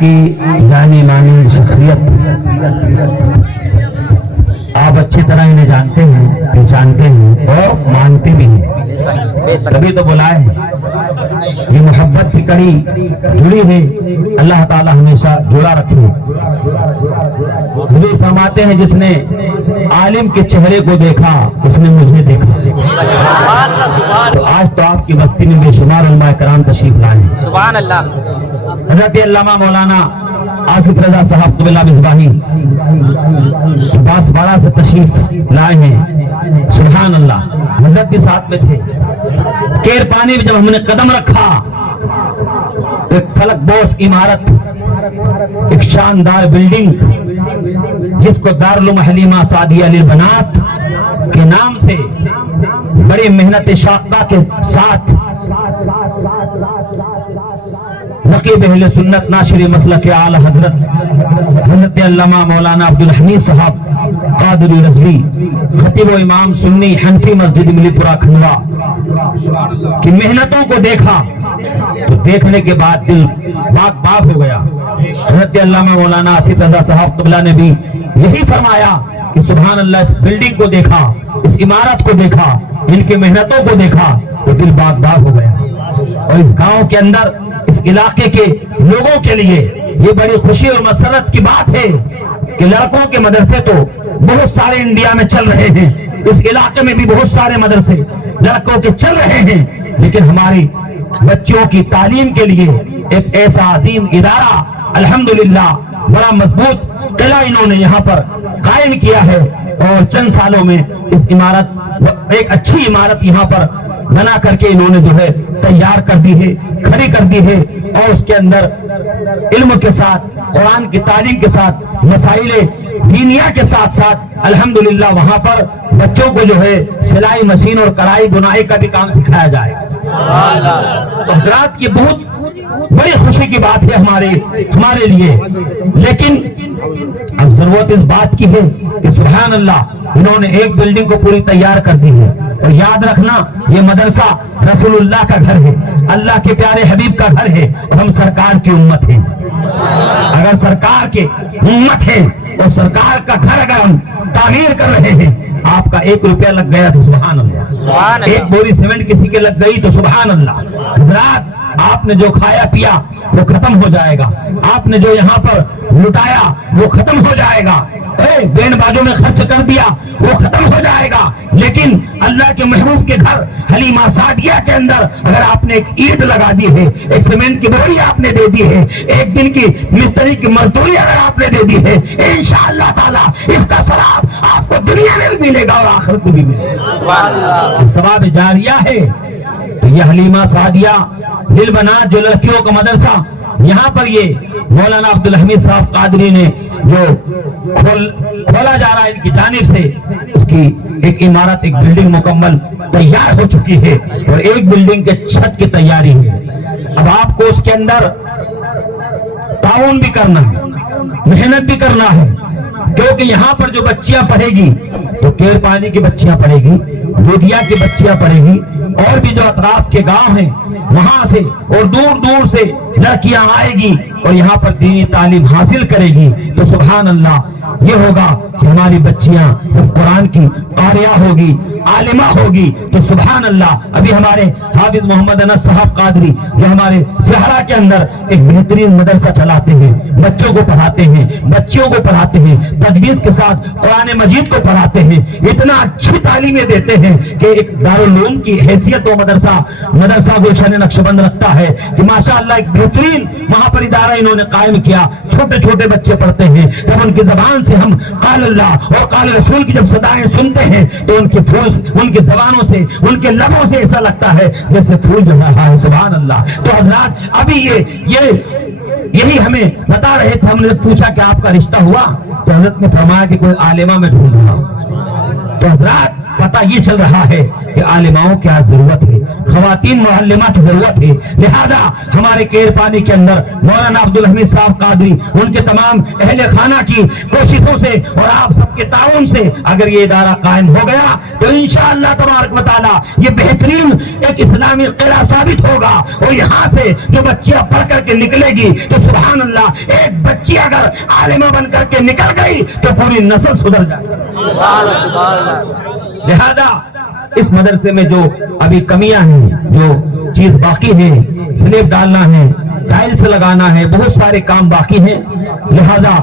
کی جانی مانی شخصیت آپ اچھی طرح انہیں جانتے ہیں، پہچانتے ہیں اور مانتے بھی ہیں، تبھی تو بلائے ہیں۔ یہ محبت کی کڑی جڑی ہے، اللہ تعالی ہمیشہ جڑا رکھے۔ حضور فرماتے ہیں جس نے عالم کے چہرے کو دیکھا اس نے مجھے دیکھا۔ تو آج تو آپ کی بستی میں بے شمار علماء کرام تشریف لائے ہیں۔ سبحان اللہ۔ حضرت علامہ مولانا آصف رضا صاحب قبلہ مصباحی باس باڑہ سے تشریف لائے ہیں، سبحان اللہ۔ حضرت بھی ساتھ میں تھے۔ کیر پانی میں جب ہم نے قدم رکھا، ایک فلک بوس عمارت، ایک شاندار بلڈنگ جس کو دارالعلوم حلیمہ سعدیہ للبنات کے نام سے بڑی محنت شاقہ کے ساتھ نقیب اہل سنت ناشر مسلک اعلی حضرت علامہ مولانا عبدالحمید صاحب قادری رضوی خطیب و امام سنی حنفی مسجد ملی پورہ کھنڈوا کی محنتوں کو دیکھا تو دیکھنے کے بعد دل باغ باغ ہو گیا۔ حضرت علامہ مولانا آصف رضا صاحب قبلہ نے بھی یہی فرمایا کہ سبحان اللہ، اس بلڈنگ کو دیکھا، اس عمارت کو دیکھا، ان کی محنتوں کو دیکھا تو دل باغ باغ ہو گیا۔ اور اس گاؤں کے اندر اس علاقے کے لوگوں کے لیے یہ بڑی خوشی اور مسرت کی بات ہے کہ لڑکوں کے مدرسے تو بہت سارے انڈیا میں چل رہے ہیں، اس علاقے میں بھی بہت سارے مدرسے لڑکوں کے چل رہے ہیں، لیکن ہماری بچوں کی تعلیم کے لیے ایک ایسا عظیم ادارہ الحمدللہ بڑا مضبوط قلعہ انہوں نے یہاں پر قائم کیا ہے، اور چند سالوں میں اس عمارت، ایک اچھی عمارت یہاں پر بنا کر کے انہوں نے جو ہے تیار کر دی ہے، کھڑی کر دی ہے، اور اس کے اندر علم کے ساتھ، قرآن کی تعلیم کے ساتھ، مسائل دینیہ کے ساتھ ساتھ الحمدللہ وہاں پر بچوں کو جو ہے سلائی مشین اور کڑھائی بنائی کا بھی کام سکھایا جائے۔ تو حضرات یہ بہت بڑی خوشی کی بات ہے ہمارے لیے، لیکن اب ضرورت اس بات کی ہے کہ سبحان اللہ انہوں نے ایک بلڈنگ کو پوری تیار کر دی ہے، اور یاد رکھنا یہ مدرسہ رسول اللہ کا گھر ہے، اللہ کے پیارے حبیب کا گھر ہے، اور ہم سرکار کی امت ہیں۔ اگر سرکار کے امت ہے اور سرکار کا گھر اگر ہم تعمیر کر رہے ہیں، آپ کا 1 روپیہ لگ گیا تو سبحان اللہ، 1 بوری سیمنٹ کسی کے لگ گئی تو سبحان اللہ۔ حضرات آپ نے جو کھایا پیا وہ ختم ہو جائے گا، آپ نے جو یہاں پر لٹایا وہ ختم ہو جائے گا، بین بازوں میں خرچ کر دیا وہ ختم ہو جائے گا، لیکن اللہ کے محبوب کے گھر حلیمہ سعدیہ کے اندر اگر آپ نے ایک اینٹ لگا دی ہے، ایک سیمنٹ کی بوری آپ نے دے دی ہے، ایک دن کی مستری کی مزدوری اگر آپ نے دے دی ہے، انشاءاللہ تعالی اس کا ثواب آپ کو دنیا میں بھی ملے گا اور آخرت میں بھی ملے گا، ثواب جاریہ ہے۔ تو یہ حلیمہ سعدیہ للبنات جو لڑکیوں کا مدرسہ یہاں پر یہ مولانا عبدالحمید صاحب قادری نے جو کھولا جا رہا ہے ان کی جانب سے، اس کی ایک عمارت، ایک بلڈنگ مکمل تیار ہو چکی ہے، اور ایک بلڈنگ کے چھت کی تیاری ہے۔ اب آپ کو اس کے اندر تعاون بھی کرنا ہے، محنت بھی کرنا ہے، کیونکہ یہاں پر جو بچیاں پڑھے گی تو کیر پانی کی بچیاں پڑھے گی، لودھیا کی بچیاں پڑھے گی، اور بھی جو اطراف کے گاؤں ہیں وہاں سے اور دور دور سے لڑکیاں آئے گی اور یہاں پر دینی تعلیم حاصل کرے گی، تو سبحان اللہ یہ ہوگا کہ ہماری بچیاں جب قرآن کی قاریہ ہوگی، عالمہ ہوگی، تو سبحان اللہ۔ ابھی ہمارے حافظ محمد انس صاحب قادری جو ہمارے صحرا کے اندر ایک بہترین مدرسہ چلاتے ہیں، بچوں کو پڑھاتے ہیں، بچیوں کو پڑھاتے ہیں، تجویز کے ساتھ قرآن مجید کو پڑھاتے ہیں، اتنا اچھی تعلیمیں دیتے ہیں کہ ایک دارالعلوم کی حیثیت و مدرسہ گلشن نقشبند رکھتا ہے کہ ماشاءاللہ ایک بہترین وہاں پر ادارہ انہوں نے قائم کیا، چھوٹے چھوٹے بچے پڑھتے ہیں، جب ان کی زبان سے ہم قال اللہ اور قال رسول کی جب صدایں سنتے ہیں تو ان کی زبانوں سے، ان کے لبوں سے ایسا لگتا ہے جیسے پھول جو رہا ہے، سبحان اللہ۔ تو حضرات ابھی یہی ہمیں بتا رہے تھے، ہم نے پوچھا کہ آپ کا رشتہ ہوا، تو حضرت نے فرمایا کہ کوئی عالمہ میں ڈھونڈ رہا ہوں۔ تو حضرات پتہ یہ چل رہا ہے کہ عالماؤں کی ضرورت ہے، خواتین معلمہ کی ضرورت ہے۔ لہذا ہمارے کیر پانی کے اندر مولانا عبدالحمید صاحب قادری، ان کے تمام اہل خانہ کی کوششوں سے اور آپ سب کے تعاون سے اگر یہ ادارہ قائم ہو گیا تو انشاءاللہ تبارک و تعالی یہ بہترین ایک اسلامی قلعہ ثابت ہوگا، اور یہاں سے جو بچیاں پڑھ کر کے نکلے گی تو سبحان اللہ، ایک بچی اگر عالمہ بن کر کے نکل گئی تو پوری نسل سدھر جائے۔ لہذا اس مدرسے میں جو ابھی کمیاں ہیں، جو چیز باقی ہے، سلیب ڈالنا ہے، ٹائلز لگانا ہے، بہت سارے کام باقی ہیں۔ لہذا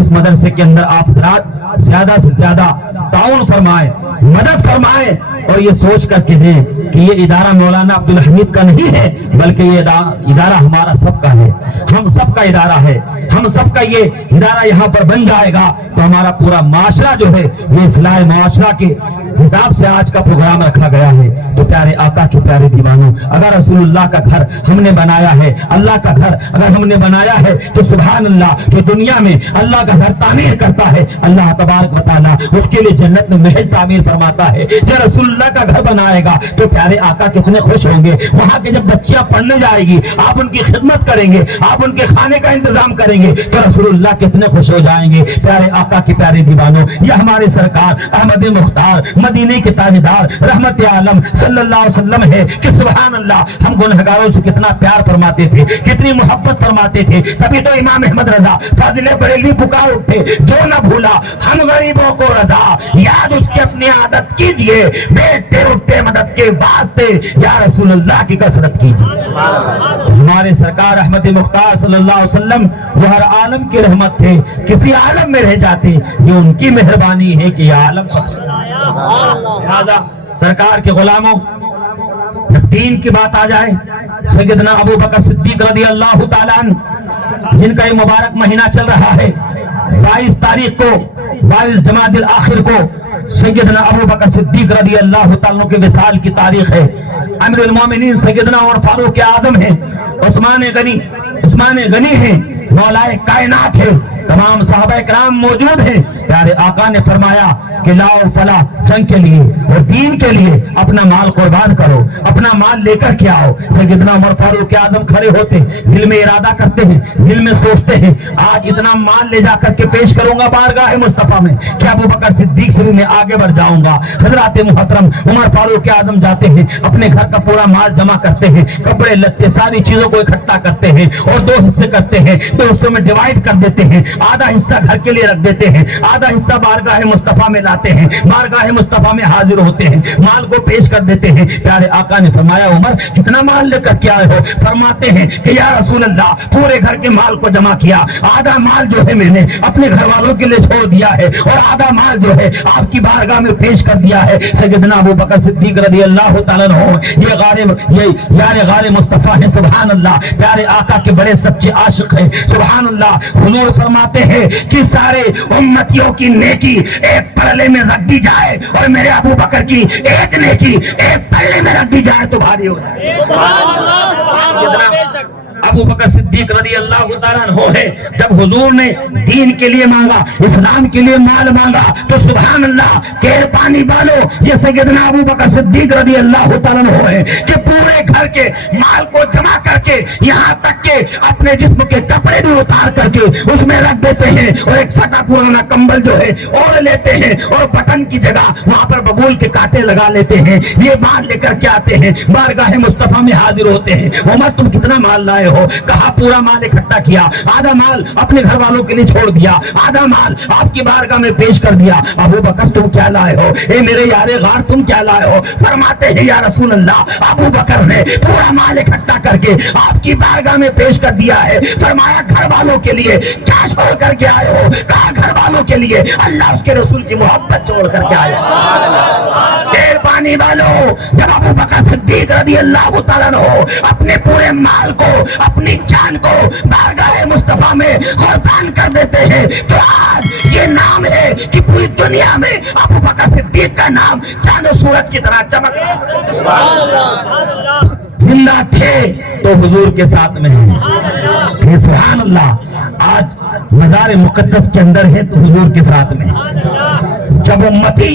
اس مدرسے کے اندر آپ حضرات زیادہ سے زیادہ تعاون فرمائیں، مدد فرمائیں، اور یہ سوچ کر کے دیں کہ یہ ادارہ مولانا عبدالحمید کا نہیں ہے بلکہ یہ ادارہ ہمارا سب کا ہے، ہم سب کا ادارہ ہے، ہم سب کا یہ ادارہ یہاں پر بن جائے گا تو ہمارا پورا معاشرہ جو ہے یہ اصلاح معاشرہ کے حساب سے آج کا پروگرام رکھا گیا ہے۔ تو پیارے آقا کے پیارے دیوانوں، اگر رسول اللہ کا گھر ہم نے بنایا ہے، اللہ کا گھر اگر ہم نے بنایا ہے تو سبحان اللہ کہ دنیا میں اللہ کا گھر تعمیر کرتا ہے، اللہ تبارک و تعالیٰ اس کے لیے جنت میں محل تعمیر فرماتا ہے۔ جب رسول اللہ کا گھر بنائے گا تو پیارے آقا کتنے خوش ہوں گے، وہاں کے جب بچیاں پڑھنے جائے گی آپ ان کی خدمت کریں گے، آپ ان کے کھانے کا انتظام کریں گے تو رسول اللہ کتنے خوش ہو جائیں گے۔ پیارے آقا کے پیارے دیوانوں، یہ ہمارے سرکار احمد مختار مدینے کے تاجدار رحمت عالم صلی اللہ علیہ وسلم ہے کہ سبحان اللہ ہم گنہگاروں سے کتنا پیار فرماتے تھے، کتنی محبت فرماتے تھے۔ تبھی تو امام احمد رضا فاضل بریلوی پکار اٹھے، جو نہ بھولا ہم غریبوں کو رضا، یاد اس کی اپنی عادت کیجئے، بیٹھتے اٹھتے مدد کے واسطے یا رسول اللہ کی کثرت کیجئے۔ ہمارے سرکار احمد مختار صلی اللہ علیہ وسلم وہ ہر عالم کی رحمت تھے، کسی عالم میں رہ جاتے، یہ ان کی مہربانی ہے کہ یہ عالم لہذا سرکار کے غلاموں، جب دین کی بات آ جائے، سیدنا ابو بکر صدیق رضی اللہ تعالیٰ عنہ جن کا یہ مبارک مہینہ چل رہا ہے، 22 تاریخ کو 22 جمادی الاخر کو سیدنا ابو بکر صدیق رضی اللہ تعالیٰ کے وصال کی تاریخ ہے۔ امیر المومنین سیدنا عمر فاروق اعظم ہیں، عثمان غنی ہیں، مولائے کائنات ہے، تمام صحابہ کرام موجود ہیں۔ پیارے آقا نے فرمایا کہ لاؤ فلا جنگ کے لیے اور دین کے لیے اپنا مال قربان کرو، اپنا مال لے کر کے آؤ۔ سیدنا عمر فاروق اعظم کھڑے ہوتے، دل میں ارادہ کرتے ہیں، دل میں سوچتے ہیں آج اتنا مال لے جا کر کے پیش کروں گا بارگاہ مصطفیٰ میں کہ ابو بکر صدیق سے بھی میں آگے بڑھ جاؤں گا۔ حضرات محترم عمر فاروق اعظم جاتے ہیں، اپنے گھر کا پورا مال جمع کرتے ہیں، کپڑے لتے ساری چیزوں کو اکٹھا کرتے ہیں اور 2 حصے کرتے ہیں، 2 حصوں میں ڈیوائیڈ کر دیتے ہیں، آدھا حصہ گھر کے لیے رکھ دیتے ہیں، آدھا حصہ بارگاہ مصطفیٰ میں لاتے ہیں، بارگاہ مصطفیٰ میں حاضر ہوتے ہیں، مال کو پیش کر دیتے ہیں۔ پیارے آقا نے فرمایا عمر کتنا مال لے کر کے آئے ہو؟ فرماتے ہیں کہ یا رسول اللہ پورے گھر کے مال کو جمع کیا، آدھا مال جو ہے میں نے اپنے گھر والوں کے لیے چھوڑ دیا ہے اور آدھا مال جو ہے آپ کی بارگاہ میں پیش کر دیا ہے۔ سیدنا ابو بکر صدیق رضی اللہ تعالیٰ عنہ یہ یار مصطفیٰ ہے، سبحان اللہ، پیارے آقا کے بڑے سچے عاشق ہیں، سبحان اللہ۔ حضور فرماتے ہیں کہ سارے امتیوں کی نیکی ایک پلڑے میں رکھ دی جائے اور میرے ابو بکر کی ایک نیکی ایک پلڑے میں رکھ دی جائے تو بھاری ہو جائے۔ ابو بکر صدیق رضی اللہ تعالیٰ عنہ ہے، جب حضور نے دین کے لیے مانگا، اسلام کے لیے مال مانگا تو سبحان اللہ کیر پانی بالو یہ سیدنا ابو بکر صدیق رضی اللہ تعالیٰ عنہ ہے کہ پورے گھر کے مال کو جمع کر کے یہاں تک کہ اپنے جسم کے کپڑے بھی اتار کر کے اس میں رکھ دیتے ہیں اور ایک پھٹا پرانا کمبل جو ہے اوڑھ لیتے ہیں اور بٹن کی جگہ وہاں پر ببول کے کانٹے لگا لیتے ہیں، یہ مال لے کر کے آتے ہیں، بارگاہ مصطفیٰ میں حاضر ہوتے ہیں۔ عمر تم کتنا مال لائے ہو؟ کہا پورا مال اکٹھا کیا، آدھا مال اپنے گھر والوں کے لیے چھوڑ دیا، آدھا مال آپ کی بارگاہ میں پیش کر دیا۔ ابو بکر تم کیا لائے ہو؟ اے میرے یار غار تم کیا لائے ہو؟ فرماتے ہیں یا رسول اللہ ابو بکر نے پورا مال اکٹھا کر کے آپ کی بارگاہ میں پیش کر دیا ہے۔ فرمایا گھر والوں کے لیے کیا چھوڑ کر کے آئے ہو؟ کہا گھر والوں کے لیے اللہ اس کے رسول کی محبت چھوڑ کر کے آئے ہو۔ دیر پانی والو جب ابو بکر صدیق رضی اللہ تعالیٰ عنہ اپنے پورے مال کو اپنی جان کو بارگاہ مصطفیٰ میں قربان کر دیتے ہیں تو آج یہ نام ہے کہ پوری دنیا میں ابو بکر صدیق کا نام چاند و سورج کی طرح چمک رہا ہے۔ زندہ تھے تو حضور کے ساتھ میں ہیں، سبحان اللہ۔ آج مزار مقدس کے اندر ہے تو حضور کے ساتھ میں۔ جب امتی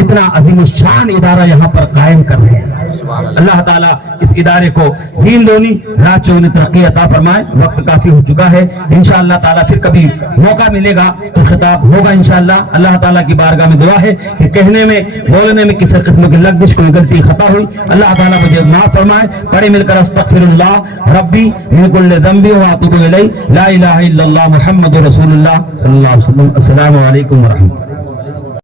اتنا عظیم الشان ادارہ یہاں پر قائم کر رہے ہیں۔ اللہ تعالیٰ اس ادارے کو دین دونی رات چونی ترقی عطا فرمائے۔ وقت کافی ہو چکا ہے، انشاءاللہ تعالیٰ پھر کبھی موقع ملے گا تو خطاب ہوگا انشاءاللہ۔ اللہ تعالیٰ کی بارگاہ میں دعا ہے کہ کہنے میں بولنے میں کسی قسم کی لغزش کوئی غلطی خطا ہوئی اللہ تعالیٰ مجھے معاف فرمائے۔ پڑھے مل کر استغفر اللہ ربی من کل ذنب واتوب الیہ، لا الہ الا اللہ محمد رسول اللہ صلی اللہ علیہ وسلم۔ السلام علیکم ورحمۃ اللہ۔